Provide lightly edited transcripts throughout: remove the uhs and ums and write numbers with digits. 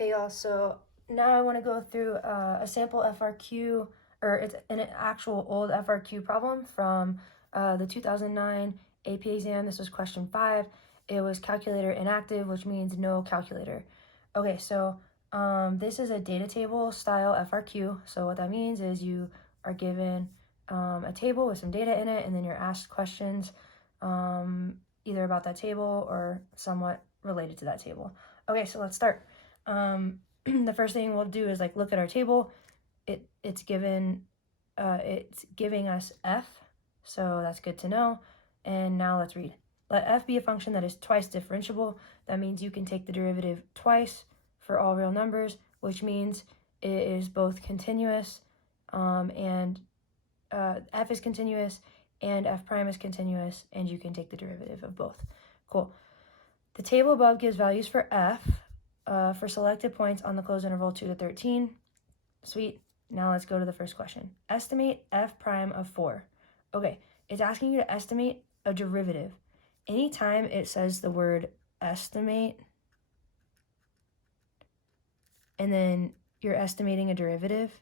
Hey y'all, so now I want to go through a sample FRQ, or it's an actual old FRQ problem from the 2009 AP exam. This was question 5. It was calculator inactive, which means no calculator. Okay, so this is a data table style FRQ. So what that means is you are given a table with some data in it, and then you're asked questions either about that table or somewhat related to that table. Okay, so let's start. The first thing we'll do is like look at our table. It's giving us f, so that's good to know. And now let's read. Let f be a function that is twice differentiable. That means you can take the derivative twice for all real numbers, which means it is both continuous, and f is continuous and f prime is continuous, and you can take the derivative of both. Cool. The table above gives values for f for selected points on the closed interval 2 to 13. Sweet. Now let's go to the first question. Estimate f prime of 4. Okay, it's asking you to estimate a derivative. Anytime it says the word estimate, and then you're estimating a derivative,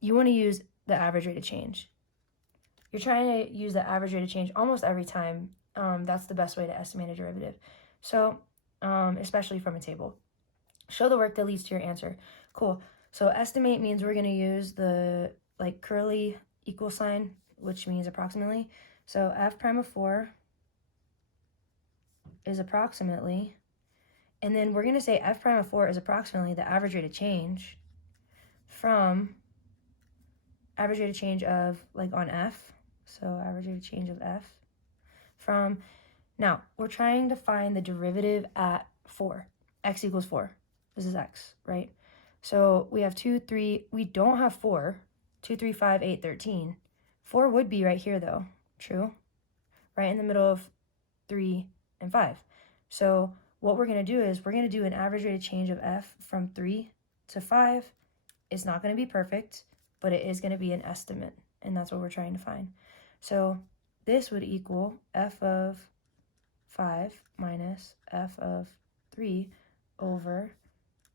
you want to use the average rate of change. You're trying to use the average rate of change almost every time. That's the best way to estimate a derivative. So, especially from a table. Show the work that leads to your answer. Cool. So estimate means we're going to use the like curly equal sign, which means approximately. So f prime of 4 is approximately, and then we're going to say f prime of 4 is approximately the average rate of change from average rate of change of like on f. So average rate of change of f from, now we're trying to find the derivative at 4. X equals 4. This is x, right? So we have 2, 3. We don't have 4. 2, 3, 5, 8, 13. 4 would be right here, though. True? Right in the middle of 3 and 5. So what we're going to do is we're going to do an average rate of change of f from 3 to 5. It's not going to be perfect, but it is going to be an estimate, and that's what we're trying to find. So this would equal f of 5 minus f of 3 over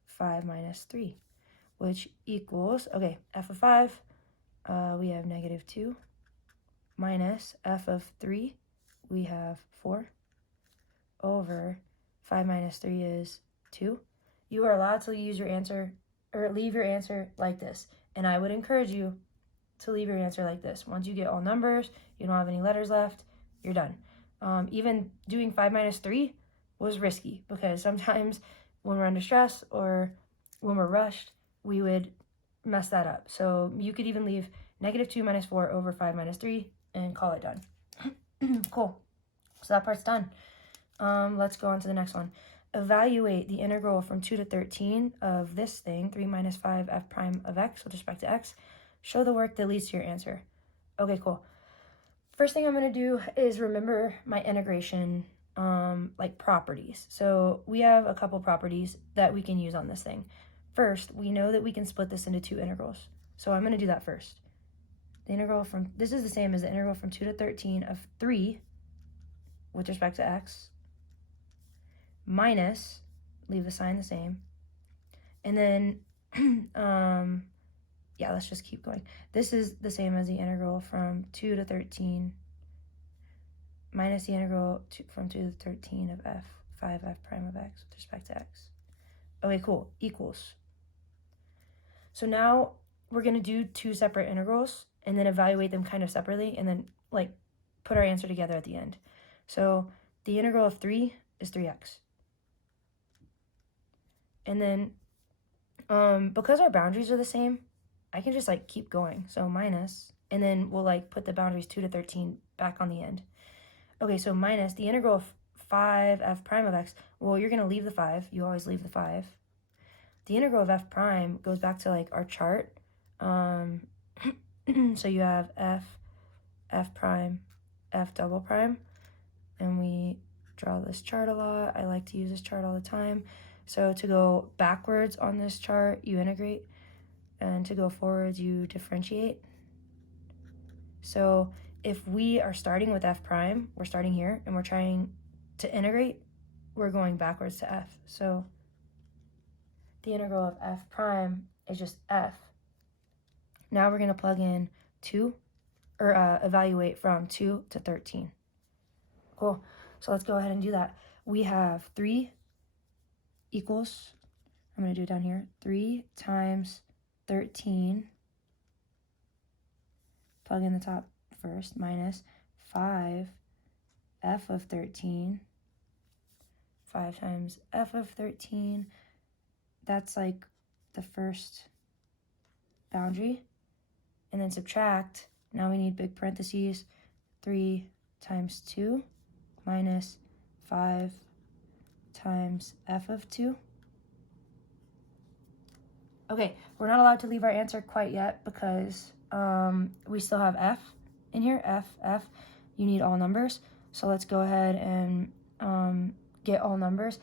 5 minus 3, which equals, okay, f of 5, we have -2, minus f of 3, we have 4, over 5 minus 3 is 2. You are allowed to use your answer, or leave your answer like this, and I would encourage you to leave your answer like this. Once you get all numbers, you don't have any letters left, you're done. Even doing 5 minus 3 was risky, because sometimes when we're under stress or when we're rushed, we would mess that up. So you could even leave -2 minus 4 over 5 minus 3 and call it done. Cool. So that part's done. Let's go on to the next one. Evaluate the integral from 2 to 13 of this thing, 3 minus 5 f prime of x with respect to x. Show the work that leads to your answer. Okay, cool. First thing I'm going to do is remember my integration like properties. So we have a couple properties that we can use on this thing. First, we know that we can split this into 2 integrals. So I'm going to do that first. The integral from, this is the same as the integral from 2 to 13 of 3 with respect to x minus, leave the sign the same. And then, yeah, let's just keep going. This is the same as the integral from 2 to 13 minus the integral from 2 to 13 of f, 5f prime of x with respect to x. Okay, cool, equals. So now we're going to do 2 separate integrals and then evaluate them kind of separately and then like put our answer together at the end. So the integral of 3 is 3x. And then because our boundaries are the same, I can just like keep going. So minus, and then we'll like put the boundaries 2 to 13 back on the end. Okay, so minus the integral of 5f prime of x. Well, you're going to leave the 5. You always leave the 5. The integral of f prime goes back to like our chart. So you have f prime, f double prime. And we draw this chart a lot. I like to use this chart all the time. So to go backwards on this chart, you integrate. And to go forwards, you differentiate. So if we are starting with f prime, we're starting here, and we're trying to integrate, we're going backwards to f. So the integral of f prime is just f. Now we're going to plug in 2, or evaluate from 2 to 13. Cool. So let's go ahead and do that. We have 3 equals, I'm going to do it down here, 3 times 13, plug in the top first, minus 5 f of 13, 5 times f of 13, that's like the first boundary, and then subtract, now we need big parentheses, 3 times 2 minus 5 times f of 2. Okay, we're not allowed to leave our answer quite yet because we still have f in here, f. You need all numbers. So let's go ahead and get all numbers.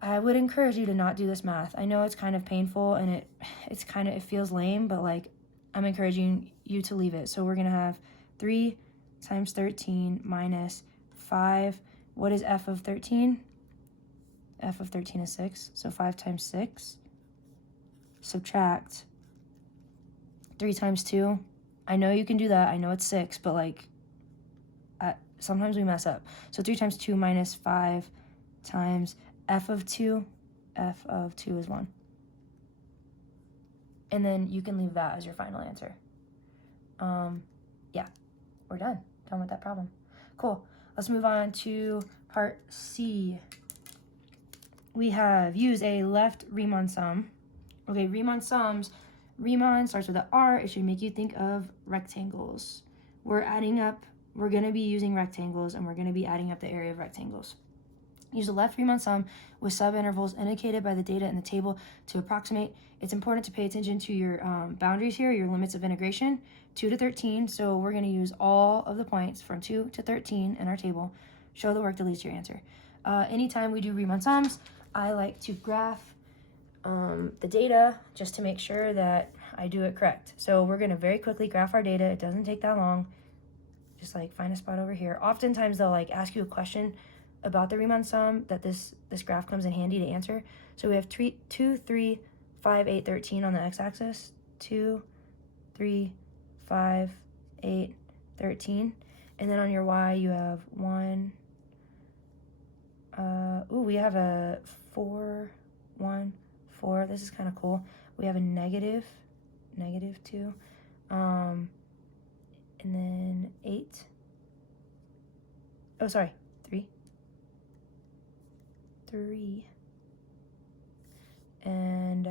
I would encourage you to not do this math. I know it's kind of painful and it feels lame, but like I'm encouraging you to leave it. So we're gonna have 3 times 13 minus 5. What is f of 13? F of 13 is 6, so 5 times 6. Subtract 3 times 2. I know you can do that. I know it's 6, but like sometimes we mess up. So 3 times 2 minus 5 times f of 2. F of 2 is 1. And then you can leave that as your final answer. Yeah, we're done. Done with that problem. Cool. Let's move on to part C. We have use a left Riemann sum. Okay, Riemann sums. Riemann starts with an R. It should make you think of rectangles. We're going to be using rectangles, and we're going to be adding up the area of rectangles. Use the left Riemann sum with subintervals indicated by the data in the table to approximate. It's important to pay attention to your boundaries here, your limits of integration, 2 to 13. So we're going to use all of the points from 2 to 13 in our table. Show the work that leads to your answer. Anytime we do Riemann sums, I like to graph the data just to make sure that I do it correct. So we're going to very quickly graph our data. It doesn't take that long. Just like find a spot over here. Oftentimes they'll like ask you a question about the Riemann sum that this graph comes in handy to answer. So we have 2, 3, 5, 8, 13 on the x-axis. 2, 3, 5, 8, 13. And then on your y you have 1. We have a 4, 1, 4. This is kind of cool. We have a negative 2. And then 8. Oh, sorry, 3. 3. And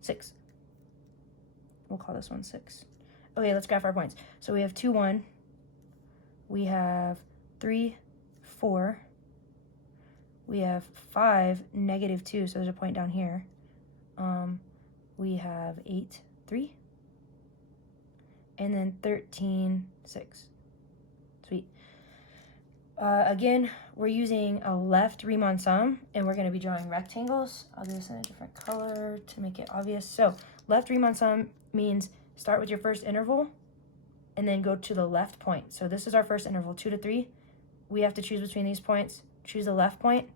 6. We'll call this one 6. Okay, let's graph our points. So we have 2, 1. We have 3, 4. We have 5, negative 2, so there's a point down here. We have 8, 3. And then 13, 6. Sweet. Again, we're using a left Riemann sum, and we're going to be drawing rectangles. I'll do this in a different color to make it obvious. So left Riemann sum means start with your first interval and then go to the left point. So this is our first interval, 2 to 3. We have to choose between these points. Choose the left point.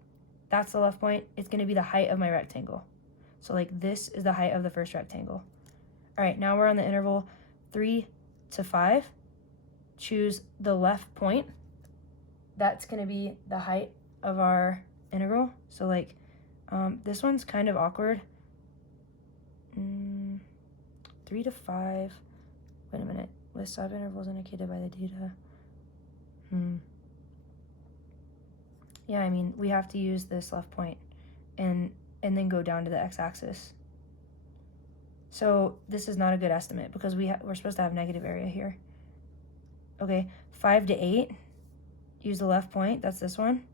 That's the left point. It's going to be the height of my rectangle. So like this is the height of the first rectangle. All right, now we're on the interval 3 to 5. Choose the left point. That's going to be the height of our integral. So like this one's kind of awkward. 3 to 5. Wait a minute. With subintervals indicated by the data. Yeah, I mean, we have to use this left point and then go down to the x-axis. So this is not a good estimate because we're supposed to have negative area here. Okay, 5 to 8, use the left point, that's this one.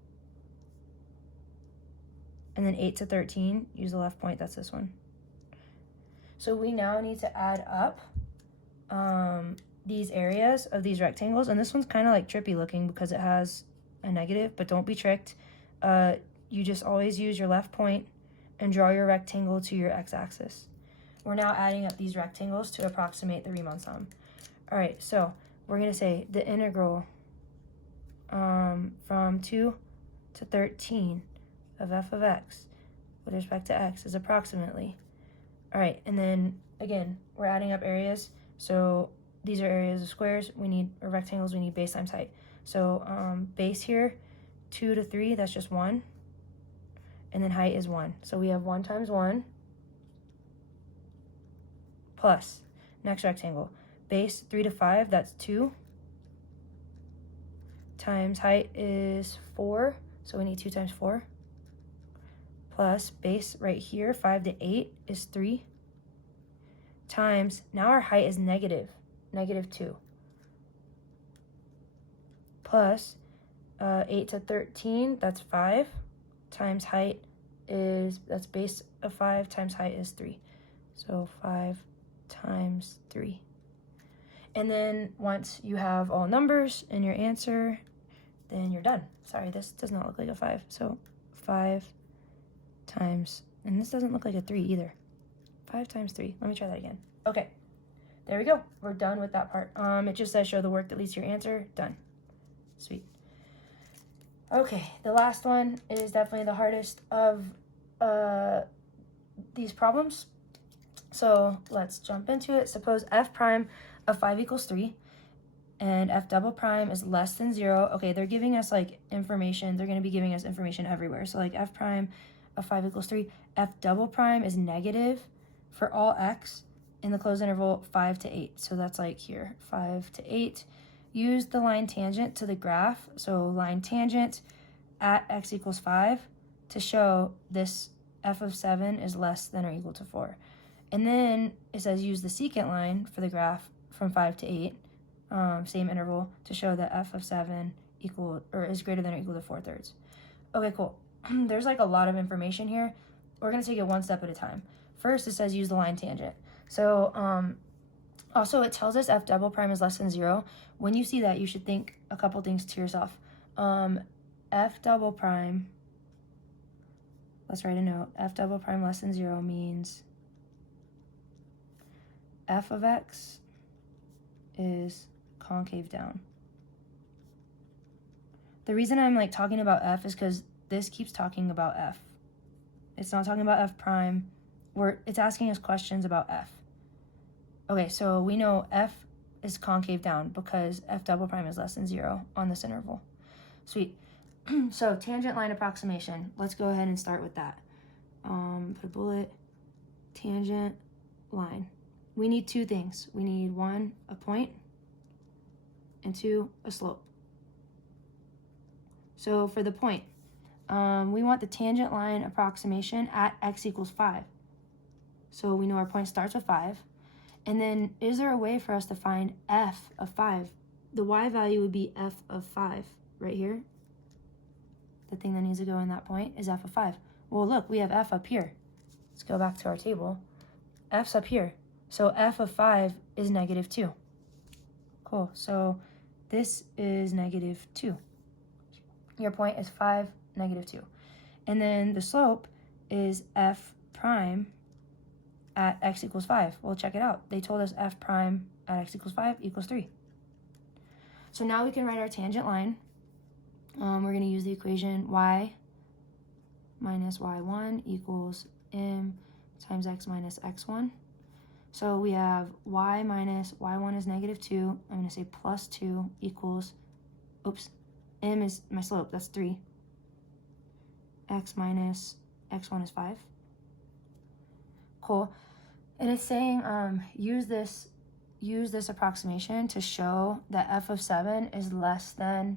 And then 8 to 13, use the left point, that's this one. So we now need to add up these areas of these rectangles, and this one's kind of like trippy looking because it has a negative, but don't be tricked. You just always use your left point and draw your rectangle to your x-axis. We're now adding up these rectangles to approximate the Riemann sum. All right, so we're going to say the integral from 2 to 13 of f of x with respect to x is approximately. All right, and then again, we're adding up areas. So these are areas of squares. We need, or rectangles, we need base times height. So base here, 2 to 3, that's just 1. And then height is 1. So we have 1 times 1 plus, next rectangle, base 3 to 5, that's 2, times height is 4, so we need 2 times 4, plus base right here, 5 to 8 is 3, times, now our height is negative 2, plus 8 to 13, that's 5, times height is, that's base of 5 times height is 3. So 5 times 3. And then once you have all numbers in your answer, then you're done. Sorry, this does not look like a 5. So 5 times, and this doesn't look like a 3 either. 5 times 3. Let me try that again. Okay, there we go. We're done with that part. It just says show the work that leads to your answer. Done. Sweet. Okay, the last one is definitely the hardest of these problems. So let's jump into it. Suppose f prime of 5 equals 3 and f double prime is less than 0. Okay, they're giving us like information. They're going to be giving us information everywhere. So like f prime of 5 equals 3. F double prime is negative for all x in the closed interval 5 to 8. So that's like here, 5 to 8. Use the line tangent to the graph. So line tangent at x equals 5 to show this f of 7 is less than or equal to 4. And then it says use the secant line for the graph from 5 to 8, same interval, to show that f of 7 equal or is greater than or equal to 4/3. Okay, cool. There's like a lot of information here. We're going to take it one step at a time. First, it says use the line tangent. So also it tells us f double prime is less than 0. When you see that, you should think a couple things to yourself. F double prime, let's write a note. F double prime less than 0 means f of x is concave down. The reason I'm like talking about f is because this keeps talking about f. It's not talking about f prime. It's asking us questions about f. Okay, so we know f is concave down because f double prime is less than 0 on this interval. Sweet. So tangent line approximation. Let's go ahead and start with that. Put a bullet. Tangent line. We need two things. We need 1, a point, and 2, a slope. So for the point, we want the tangent line approximation at x equals 5. So we know our point starts with 5. And then is there a way for us to find f of 5? The y value would be f of 5 right here. The thing that needs to go in that point is f of 5. Well, look, we have f up here. Let's go back to our table. F's up here. So f of 5 is negative 2. Cool. So this is negative 2. Your point is 5, negative 2. And then the slope is f prime at x equals 5. Well, check it out. They told us f prime at x equals 5 equals 3. So now we can write our tangent line. We're going to use the equation y minus y1 equals m times x minus x1. So we have y minus y1 is negative 2. I'm going to say plus 2 equals, oops, m is my slope, that's 3. X minus x1 is 5. Cool. And it's saying use this approximation to show that f of 7 is less than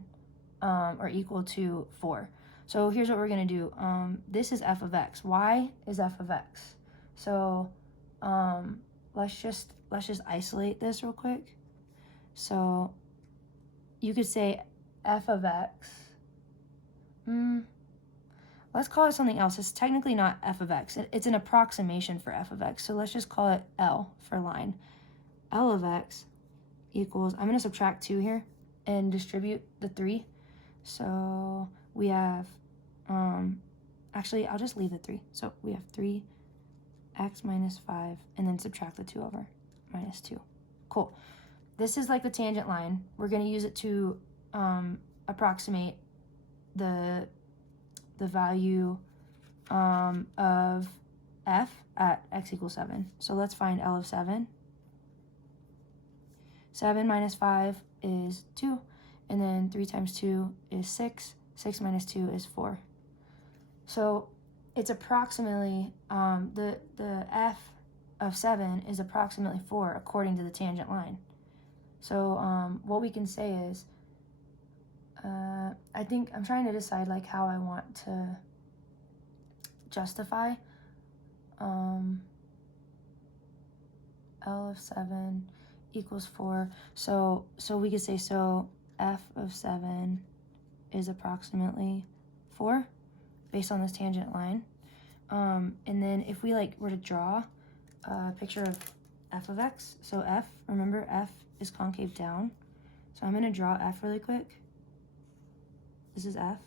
or equal to 4. So here's what we're going to do. This is f of x. Y is f of x. So let's just isolate this real quick. So you could say f of x. Let's call it something else. It's technically not f of x. It's an approximation for f of x. So let's just call it L for line. L of x equals, I'm going to subtract 2 here and distribute the 3. So we have, actually, I'll just leave the 3. So we have 3x minus 5 and then subtract the 2 over, minus 2. Cool. This is like the tangent line. We're going to use it to approximate the value of f at x equals 7. So let's find L of 7. 7 minus 5 is 2, and then 3 times 2 is 6. 6 minus 2 is 4. So it's approximately, the f of 7 is approximately 4 according to the tangent line. So what we can say is, I think I'm trying to decide like how I want to justify L of 7 equals 4. So we could say, so f of 7 is approximately 4 based on this tangent line. And then if we like were to draw a picture of f of x, so f, remember f is concave down. So I'm gonna draw f really quick. This is f.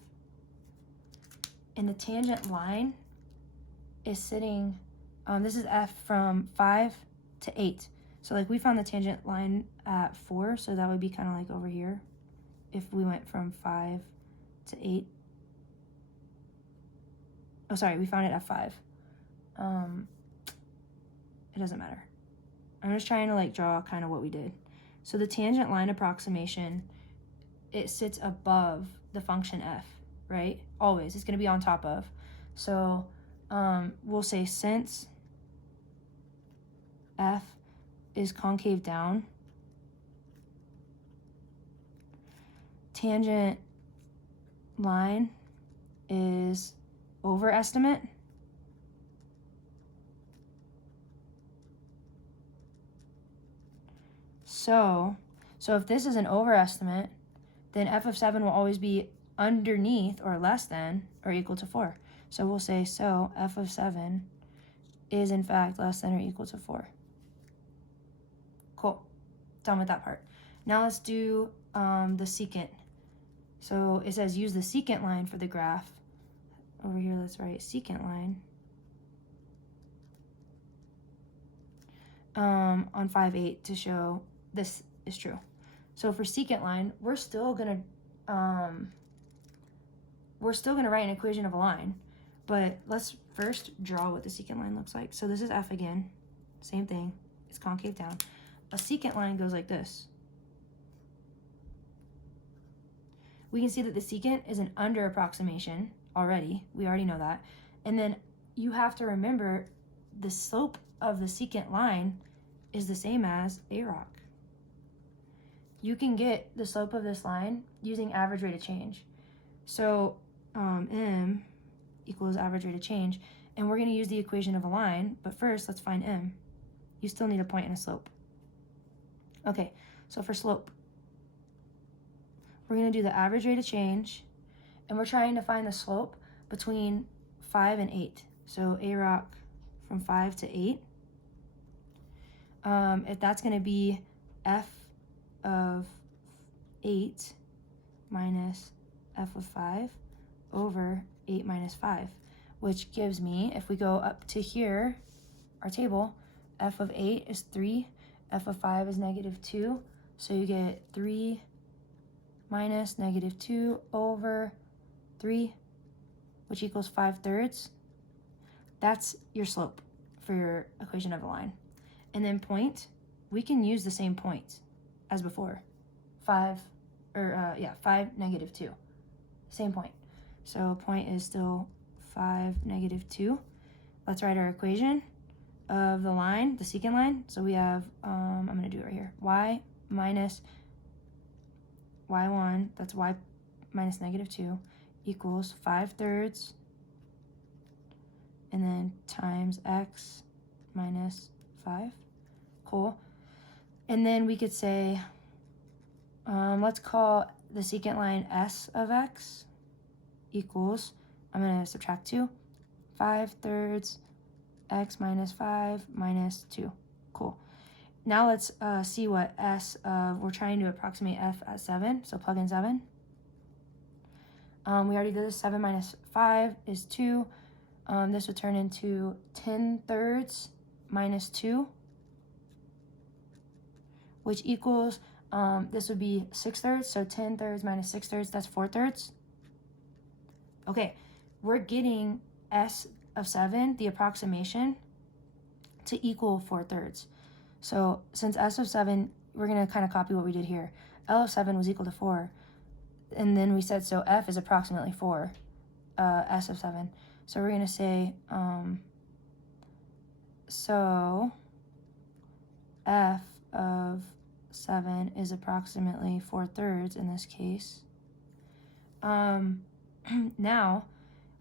And the tangent line is sitting, this is f from 5 to 8. So like we found the tangent line at 4, so that would be kind of like over here if we went from 5 to 8. Oh, sorry, we found it at 5. It doesn't matter. I'm just trying to like draw kind of what we did. So the tangent line approximation, it sits above the function f, right? Always, it's gonna be on top of. So we'll say since f is concave down, tangent line is overestimate. So if this is an overestimate, then f of 7 will always be underneath or less than or equal to 4. So we'll say, so f of 7 is in fact less than or equal to 4. Cool. Done with that part. Now let's do the secant. So it says use the secant line for the graph. Over here, let's write secant line on 5, 8 to show this is true. So for secant line, we're still gonna write an equation of a line, but let's first draw what the secant line looks like. So this is f again, same thing, it's concave down. A secant line goes like this. We can see that the secant is an under approximation already. We already know that. And then you have to remember the slope of the secant line is the same as AROC. You can get the slope of this line using average rate of change. So m equals average rate of change, and we're going to use the equation of a line, but first let's find m. You still need a point and a slope. Okay, so for slope, we're going to do the average rate of change, and we're trying to find the slope between 5 and 8. So AROC from 5 to 8. If that's going to be f of 8 minus f of 5 over 8 minus 5, which gives me, if we go up to here, our table, f of 8 is 3, f of 5 is -2, so you get 3 minus -2 over 3, which equals 5/3. That's your slope for your equation of a line. And then point, we can use the same point as before. 5, -2. Same point. So point is still 5, -2. Let's write our equation of the line, the secant line. So we have, I'm going to do it right here, y minus y1, that's y minus -2, equals 5/3, and then times x minus 5. Cool. And then we could say, let's call the secant line s of x equals, I'm going to subtract 2, 5/3 x minus 5 minus 2. Cool. Now let's see what s of, we're trying to approximate f at 7, so plug in 7. We already did this. 7 minus 5 is 2. This would turn into 10/3 minus 2, which equals, this would be 6/3, so 10/3 minus 6/3, that's 4/3. Okay, we're getting S of 7, the approximation, to equal 4/3. So since S of 7, we're going to kind of copy what we did here. L of 7 was equal to 4. And then we said, so F is approximately 4, S of 7. So we're going to say, so F of 7 is approximately 4/3 in this case. Now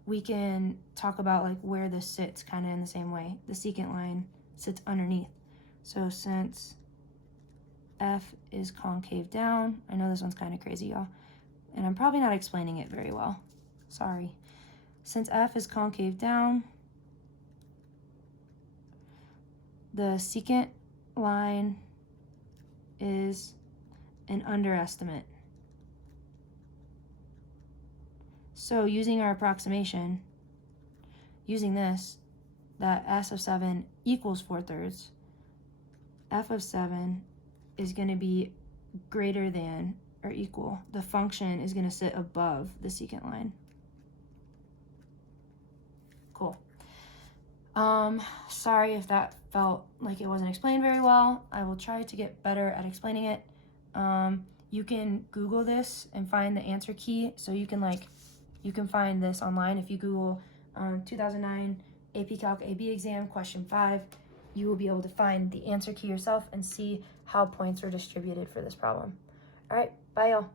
we can talk about like where this sits kind of in the same way. The secant line sits underneath. So since F is concave down, I know this one's kind of crazy, y'all, and I'm probably not explaining it very well. Sorry. Since F is concave down, the secant line is an underestimate. So using our approximation, using this, that S of 7 equals 4/3, F of 7 is going to be greater than or equal. The function is going to sit above the secant line. Cool. Sorry if that felt like it wasn't explained very well. I will try to get better at explaining it. You can Google this and find the answer key. So you can find this online. If you Google 2009 AP Calc AB exam question 5, you will be able to find the answer key yourself and see how points are distributed for this problem. All right, bye y'all.